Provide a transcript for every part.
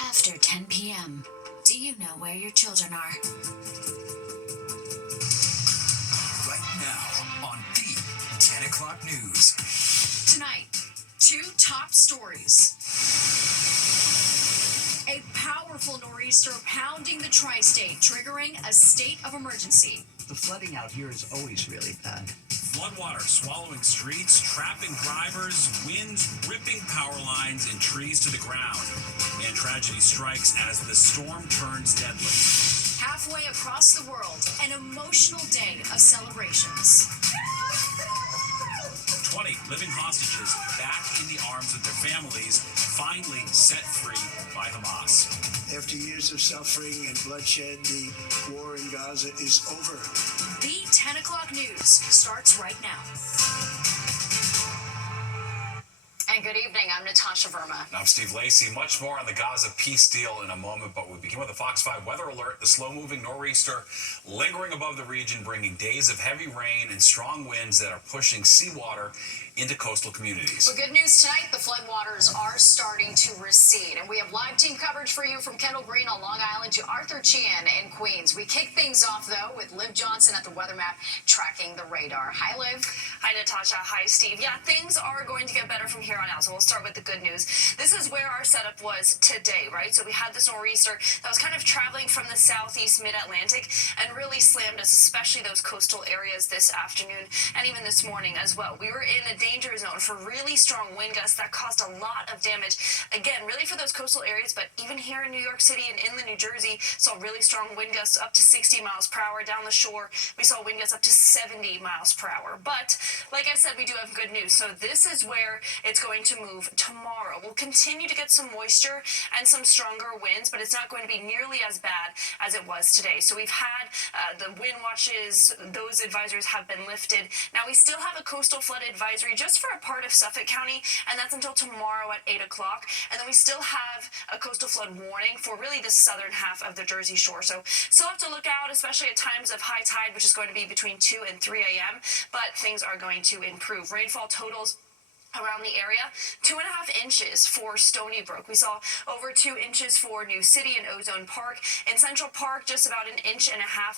After 10 p.m., do you know where your children are? Right now on the 10 o'clock news. Tonight, two top stories. A powerful nor'easter pounding the tri-state, triggering a state of emergency. The flooding out here is always really bad. Floodwater swallowing streets, trapping drivers, winds ripping power lines and trees to the ground. And tragedy strikes as the storm turns deadly. Halfway across the world, an emotional day of celebrations. 20 living hostages back in the arms of their families, finally set free by Hamas. After years of suffering and bloodshed, the war in Gaza is over. The 10 o'clock news starts right now. And good evening, I'm Natasha Verma. And I'm Steve Lacey. Much more on the Gaza peace deal in a moment, but we begin with a Fox 5 weather alert. The slow-moving nor'easter lingering above the region, bringing days of heavy rain and strong winds that are pushing seawater into coastal communities. But good news tonight, the floodwaters are starting to recede. And we have live team coverage for you from Kendall Green on Long Island to Arthur Chian in Queens. We kick things off, though, with Liv Johnson at the weather map tracking the radar. Hi, Liv. Hi, Natasha. Hi, Steve. Yeah, things are going to get better from here on out. So we'll start with the good news. This is where our setup was today, right? So we had this nor'easter that was kind of traveling from the southeast mid-Atlantic and really slammed us, especially those coastal areas this afternoon and even this morning as well. We were in a danger zone for really strong wind gusts that caused a lot of damage. Again, really for those coastal areas, but even here in New York City and inland New Jersey, saw really strong wind gusts up to 60 miles per hour. Down the shore, we saw wind gusts up to 70 miles per hour. But like I said, we do have good news. So this is where it's going to move tomorrow. We'll continue to get some moisture and some stronger winds, but it's not going to be nearly as bad as it was today. So we've had the wind watches, those advisories have been lifted. Now we still have a coastal flood advisory just for a part of Suffolk County, and that's until tomorrow at 8 o'clock. And then we still have a coastal flood warning for really the southern half of the Jersey Shore. So still have to look out, especially at times of high tide, which is going to be between 2 and 3 a.m., but things are going to improve. Rainfall totals around the area, 2.5 inches for Stony Brook. We saw over 2 inches for New City and Ozone Park. In Central Park, just about 1.5 inches,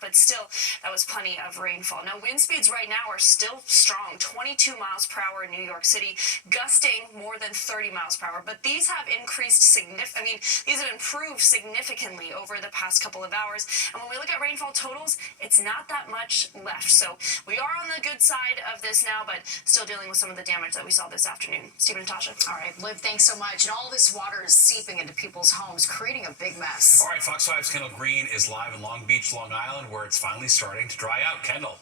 but still, that was plenty of rainfall. Now, wind speeds right now are still strong, 22 miles per hour in New York City, gusting more than 30 miles per hour. But these have increased these have improved significantly over the past couple of hours. And when we look at rainfall totals, it's not that much left. So we are on the good side of this now, but still dealing with some of the damage that we saw this afternoon. Steve and Natasha. All right, Liv, thanks so much. And all this water is seeping into people's homes, creating a big mess. All right, Fox 5's Kendall Green is live in Long Beach, Long Island, where it's finally starting to dry out. Kendall.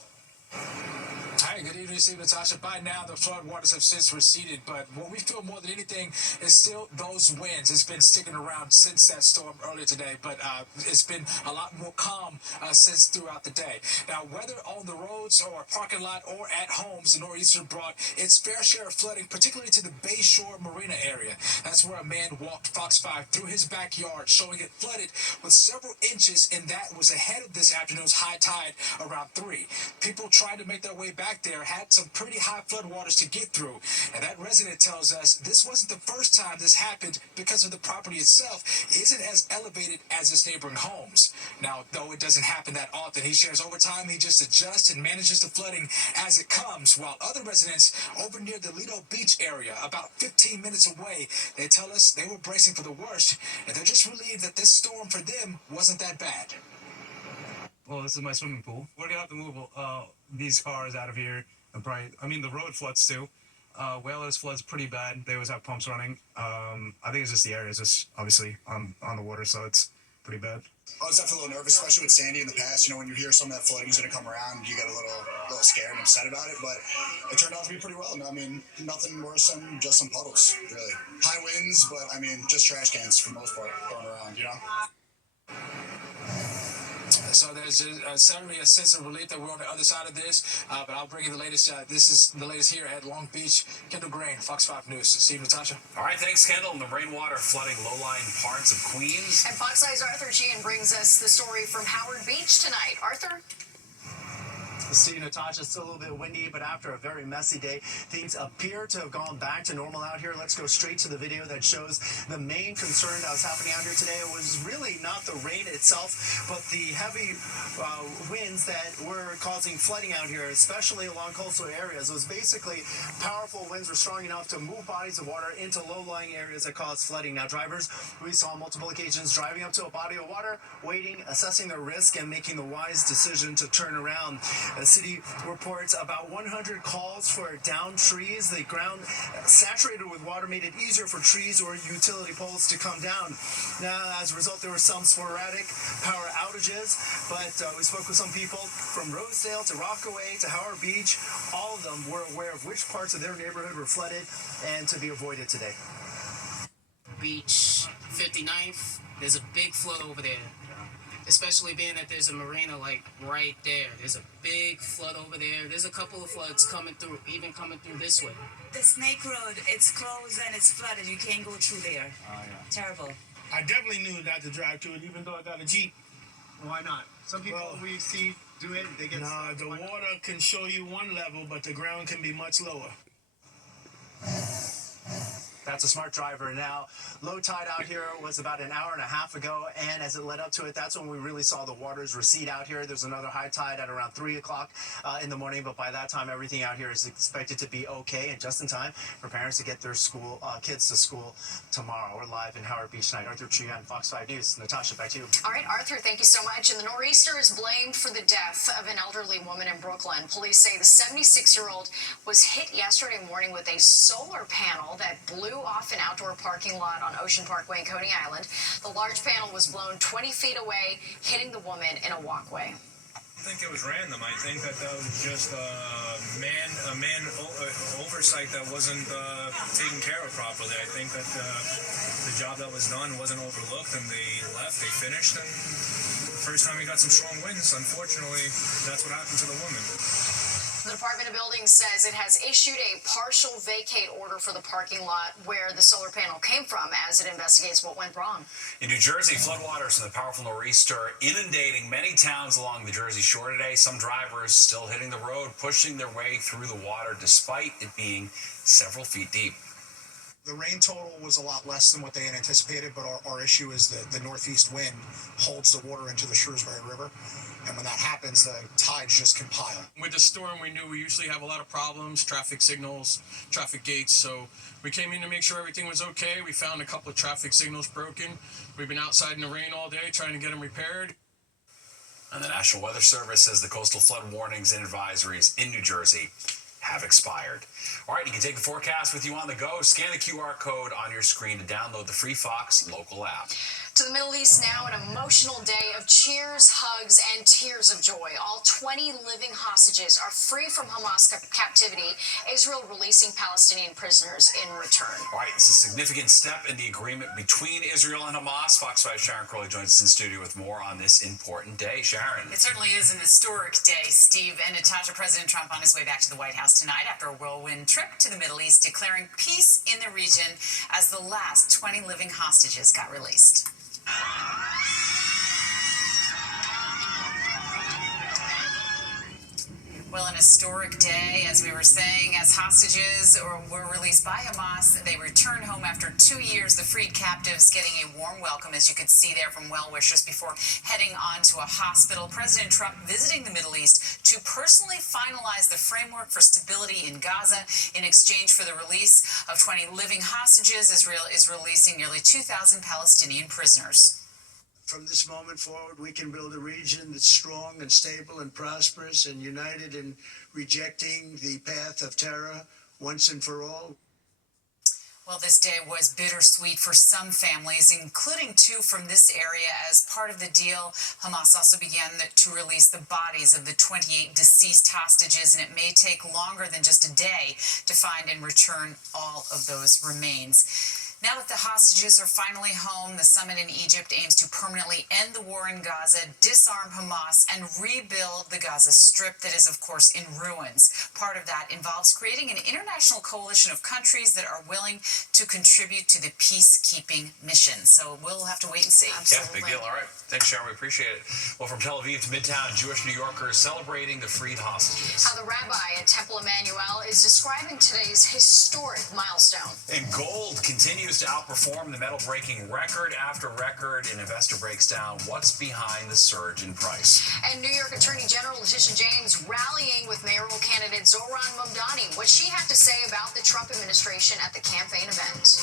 Hi, good evening, Steve and Natasha. By now, the flood waters have since receded, but what we feel more than anything is still those winds. It's been sticking around since that storm earlier today, but it's been a lot more calm since throughout the day. Now, whether on the roads or parking lot or at homes, the nor'easter brought its fair share of flooding, particularly to the Bayshore Marina area. That's where a man walked Fox 5 through his backyard, showing it flooded with several inches, and that was ahead of this afternoon's high tide around 3. People trying to make their way back there had some pretty high floodwaters to get through, and that resident tells us this wasn't the first time this happened because of the property itself isn't as elevated as its neighboring homes. Now, though it doesn't happen that often, he shares over time he just adjusts and manages the flooding as it comes, while other residents over near the Lido Beach area, about 15 minutes away, they tell us they were bracing for the worst, and they're just relieved that this storm for them wasn't that bad. Well, this is my swimming pool. We're gonna have to move these cars out of here. The road floods too. Whalers floods pretty bad. They always have pumps running. I think it's just the area is just obviously on the water, so it's pretty bad. I was definitely a little nervous, especially with Sandy in the past. You know, when you hear some of that flooding is going to come around, you get a little scared and upset about it. But it turned out to be pretty well. I mean, nothing worse than just some puddles, really. High winds, but I mean, just trash cans for the most part going around, you know? So there's certainly a sense of relief that we're on the other side of this, but I'll bring you the latest. This is the latest here at Long Beach. Kendall Green, Fox 5 News. Steve, Natasha. All right, thanks, Kendall. And the rainwater flooding low-lying parts of Queens. And Fox 5's Arthur Chian brings us the story from Howard Beach tonight. Arthur? See, Natasha, still a little bit windy, but after a very messy day, things appear to have gone back to normal out here. Let's go straight to the video that shows the main concern that was happening out here today. It was really not the rain itself, but the heavy winds that were causing flooding out here, especially along coastal areas. It was basically powerful winds were strong enough to move bodies of water into low-lying areas that caused flooding. Now, drivers, we saw on multiple occasions driving up to a body of water, waiting, assessing their risk, and making the wise decision to turn around. The city reports about 100 calls for downed trees. The ground saturated with water made it easier for trees or utility poles to come down. Now, as a result, there were some sporadic power outages, but we spoke with some people from Rosedale to Rockaway to Howard Beach. All of them were aware of which parts of their neighborhood were flooded and to be avoided today. Beach, 59th, there's a big flood over there. Especially being that there's a marina like right there. There's a big flood over there. There's a couple of floods coming through, even coming through this way. The Snake Road, it's closed and it's flooded. You can't go through there. Oh, yeah. Terrible. I definitely knew not to drive through it, even though I got a Jeep. Why not? Some people we see do it, they get stuck. The water can show you one level, but the ground can be much lower. That's a smart driver. Now, low tide out here was about an hour and a half ago, and as it led up to it, that's when we really saw the waters recede out here. There's another high tide at around 3 o'clock in the morning, but by that time, everything out here is expected to be okay and just in time for parents to get their kids to school tomorrow. We're live in Howard Beach tonight. Arthur Chian, Fox 5 News. Natasha, back to you. All right, Arthur, thank you so much. And the nor'easter is blamed for the death of an elderly woman in Brooklyn. Police say the 76-year-old was hit yesterday morning with a solar panel that blew off an outdoor parking lot on Ocean Parkway in Coney Island. The large panel was blown 20 feet away, hitting the woman in a walkway. I think it was random. I think that was just a man oversight that wasn't taken care of properly. I think that the job that was done wasn't overlooked, and they left, they finished, and first time we got some strong winds, unfortunately, that's what happened to the woman. The Department of Buildings says it has issued a partial vacate order for the parking lot where the solar panel came from as it investigates what went wrong. In New Jersey, floodwaters from the powerful nor'easter inundating many towns along the Jersey Shore today. Some drivers still hitting the road, pushing their way through the water despite it being several feet deep. The rain total was a lot less than what they had anticipated, but our issue is that the northeast wind holds the water into the Shrewsbury River. And when that happens, the tides just compile. With the storm, we knew we usually have a lot of problems, traffic signals, traffic gates. So we came in to make sure everything was okay. We found a couple of traffic signals broken. We've been outside in the rain all day trying to get them repaired. And the National Weather Service says the coastal flood warnings and advisories in New Jersey have expired. All right, you can take the forecast with you on the go. Scan the QR code on your screen to download the free Fox local app. To the Middle East now, an emotional day of cheers, hugs, and tears of joy. All 20 living hostages are free from Hamas captivity, Israel releasing Palestinian prisoners in return. All right, it's a significant step in the agreement between Israel and Hamas. Fox 5 Sharon Crowley joins us in studio with more on this important day. Sharon. It certainly is an historic day, Steve and Natasha. President Trump on his way back to the White House tonight after a whirlwind trip to the Middle East, declaring peace in the region as the last 20 living hostages got released. Well, an historic day, as we were saying, as hostages were released by Hamas. They returned home after 2 years. The freed captives getting a warm welcome, as you could see there from well-wishers before heading on to a hospital. President Trump visiting the Middle East to personally finalize the framework for stability in Gaza in exchange for the release of 20 living hostages. Israel is releasing nearly 2,000 Palestinian prisoners. From this moment forward, we can build a region that's strong and stable and prosperous and united in rejecting the path of terror once and for all. Well, this day was bittersweet for some families, including two from this area. As part of the deal, Hamas also began to release the bodies of the 28 deceased hostages, and it may take longer than just a day to find and return all of those remains. Now that the hostages are finally home, the summit in Egypt aims to permanently end the war in Gaza, disarm Hamas, and rebuild the Gaza Strip that is, of course, in ruins. Part of that involves creating an international coalition of countries that are willing to contribute to the peacekeeping mission. So we'll have to wait and see. Absolutely. Yeah, big deal. All right. Thanks, Sharon. We appreciate it. Well, from Tel Aviv to Midtown, Jewish New Yorkers celebrating the freed hostages. How the rabbi at Temple Emmanuel is describing today's historic milestone. And gold continues to outperform the metal-breaking record after record. An investor breaks down what's behind the surge in price. And New York Attorney General Letitia James rallying with mayoral candidate Zohran Mamdani. What she had to say about the Trump administration at the campaign event.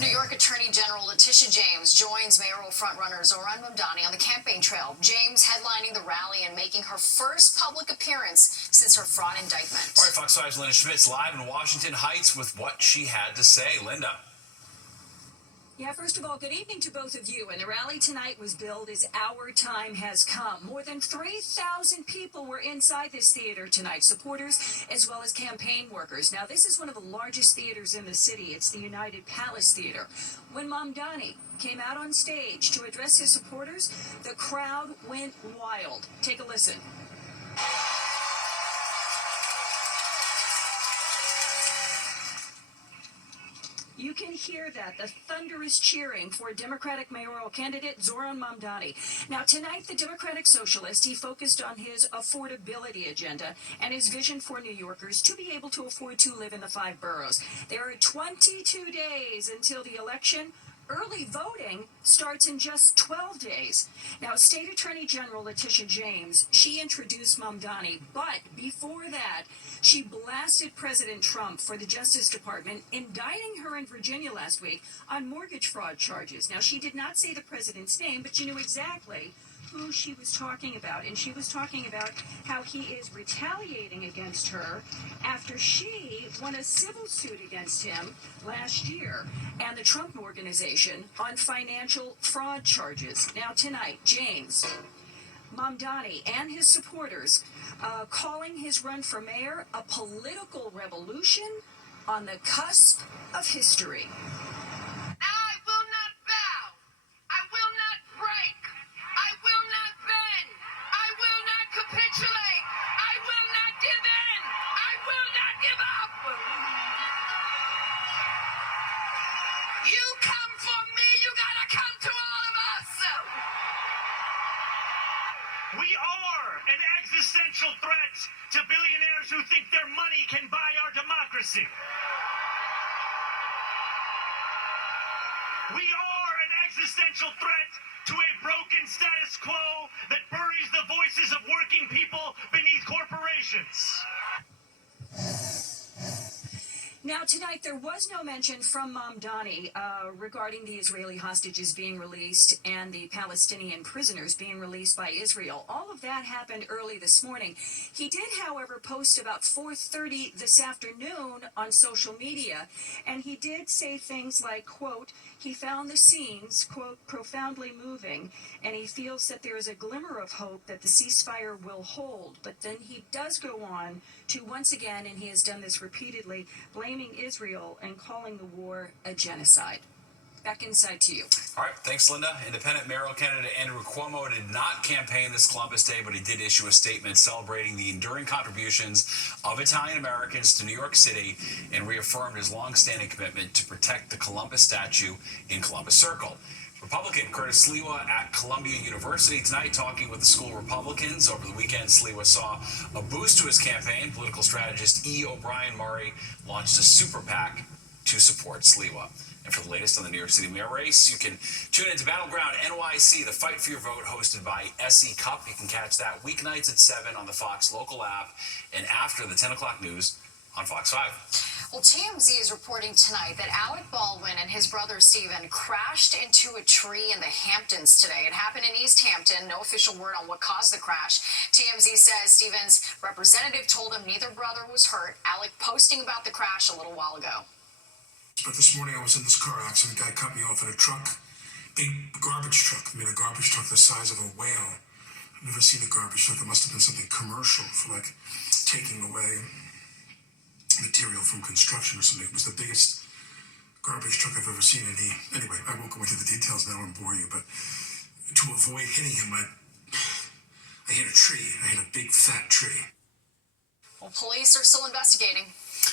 New York Attorney General Letitia James joins mayoral frontrunner Zohran Mamdani on the campaign trail. James headlining the rally and making her first public appearance since her fraud indictment. All right, Fox 5's Linda Schmitz live in Washington Heights with what she had to say. Linda. Yeah, first of all, good evening to both of you. And the rally tonight was billed as Our Time Has Come. More than 3,000 people were inside this theater tonight, supporters as well as campaign workers. Now, this is one of the largest theaters in the city. It's the United Palace Theater. When Mamdani came out on stage to address his supporters, the crowd went wild. Take a listen. You can hear that, the thunderous cheering for Democratic mayoral candidate Zohran Mamdani. Now, tonight, the Democratic Socialist, he focused on his affordability agenda and his vision for New Yorkers to be able to afford to live in the 5 boroughs. There are 22 days until the election. Early voting starts in just 12 days. Now, State Attorney General Letitia James, she introduced Mamdani, but before that, she blasted President Trump for the Justice Department indicting her in Virginia last week on mortgage fraud charges. Now, she did not say the president's name, but you knew exactly who she was talking about. And she was talking about how he is retaliating against her after she won a civil suit against him last year and the Trump Organization on financial fraud charges. Now tonight, James Mamdani and his supporters calling his run for mayor a political revolution on the cusp of history. Capitulate! I will not give in! I will not give up! You come for me, you gotta come to all of us! We are an existential threat to billionaires who think their money can buy our democracy. We are an existential threat to a broken status quo that buries the voices of working people beneath corporations. Now, tonight, there was no mention from Mamdani regarding the Israeli hostages being released and the Palestinian prisoners being released by Israel. All of that happened early this morning. He did, however, post about 4:30 this afternoon on social media, and he did say things like, quote, he found the scenes, quote, profoundly moving, and he feels that there is a glimmer of hope that the ceasefire will hold. But then he does go on to once again, and he has done this repeatedly, blaming Israel and calling the war a genocide. Back inside to you. All right, thanks, Linda. Independent mayoral candidate Andrew Cuomo did not campaign this Columbus Day, but he did issue a statement celebrating the enduring contributions of Italian Americans to New York City and reaffirmed his longstanding commitment to protect the Columbus statue in Columbus Circle. Republican Curtis Sliwa at Columbia University tonight talking with the school Republicans. Over the weekend, Sliwa saw a boost to his campaign. Political strategist E. O'Brien Murray launched a super PAC to support Sliwa. And for the latest on the New York City mayor race, you can tune into Battleground NYC, the Fight for Your Vote, hosted by SE Cup. You can catch that weeknights at 7 on the Fox local app and after the 10 o'clock news on Fox 5. Well, TMZ is reporting tonight that Alec Baldwin and his brother Stephen crashed into a tree in the Hamptons today. It happened in East Hampton. No official word on what caused the crash. TMZ says Stephen's representative told him neither brother was hurt. Alec posting about the crash a little while ago. But this morning I was in this car accident. A guy cut me off in a truck, a garbage truck. I mean, a garbage truck the size of a whale. I've never seen a garbage truck. It must have been something commercial for like taking away material from construction or something. It was the biggest garbage truck I've ever seen. Anyway, I won't go into the details now and bore you, but to avoid hitting him, I hit a tree. I hit a big fat tree. Well, police are still investigating.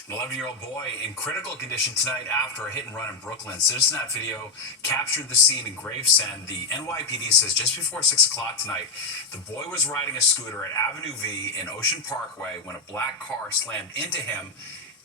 An 11-year-old boy in critical condition tonight after a hit and run in Brooklyn. CitizenNet video captured the scene in Gravesend. The NYPD says just before 6 o'clock tonight, the boy was riding a scooter at Avenue V in Ocean Parkway when a black car slammed into him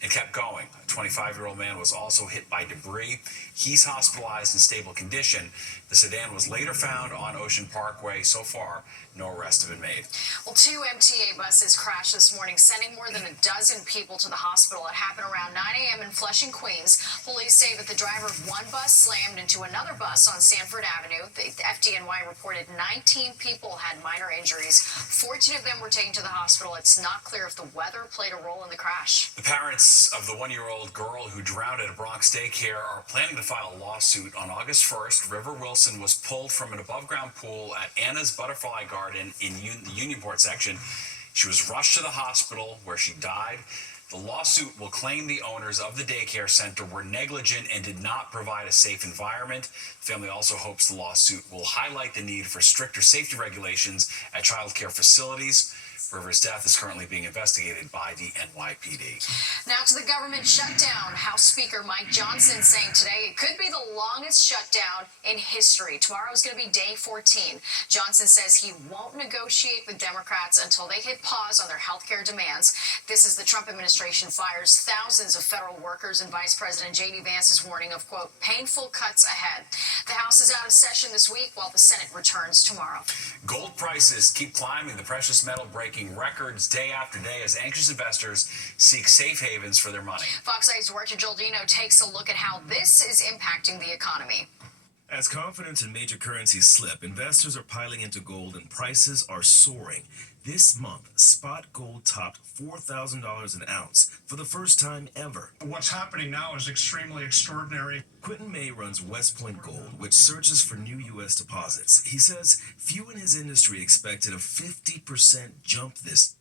and kept going. A 25-year-old man was also hit by debris. He's hospitalized in stable condition. The sedan was later found on Ocean Parkway. So far, no arrests have been made. Well, 2 MTA buses crashed this morning, sending more than a dozen people to the hospital. It happened around 9 a.m. in Flushing, Queens. Police say that the driver of one bus slammed into another bus on Sanford Avenue. The FDNY reported 19 people had minor injuries. 14 of them were taken to the hospital. It's not clear if the weather played a role in the crash. The parents of the 1-year-old girl who drowned at a Bronx daycare are planning to file a lawsuit. On August 1st, River Wilson was pulled from an above-ground pool at Anna's Butterfly Garden in the Unionport section. She was rushed to the hospital where she died. The lawsuit will claim the owners of the daycare center were negligent and did not provide a safe environment. The family also hopes the lawsuit will highlight the need for stricter safety regulations at child care facilities. River's death is currently being investigated by the NYPD. Now to the government shutdown. House Speaker Mike Johnson saying today it could be the longest shutdown in history. Tomorrow is going to be day 14. Johnson says he won't negotiate with Democrats until they hit pause on their health care demands. This as the Trump administration fires thousands of federal workers, and Vice President J.D. Vance is warning of, quote, painful cuts ahead. The House is out of session this week while the Senate returns tomorrow. Gold prices keep climbing, the precious metal breaking records day after day as anxious investors seek safe havens for their money. Fox 8's Duarte Giordino takes a look at how this is impacting the economy. As confidence in major currencies slip, investors are piling into gold and prices are soaring. This month, spot gold topped $4,000 an ounce for the first time ever. What's happening now is extremely extraordinary. Quentin May runs West Point Gold, which searches for new U.S. deposits. He says few in his industry expected a 50% jump this year.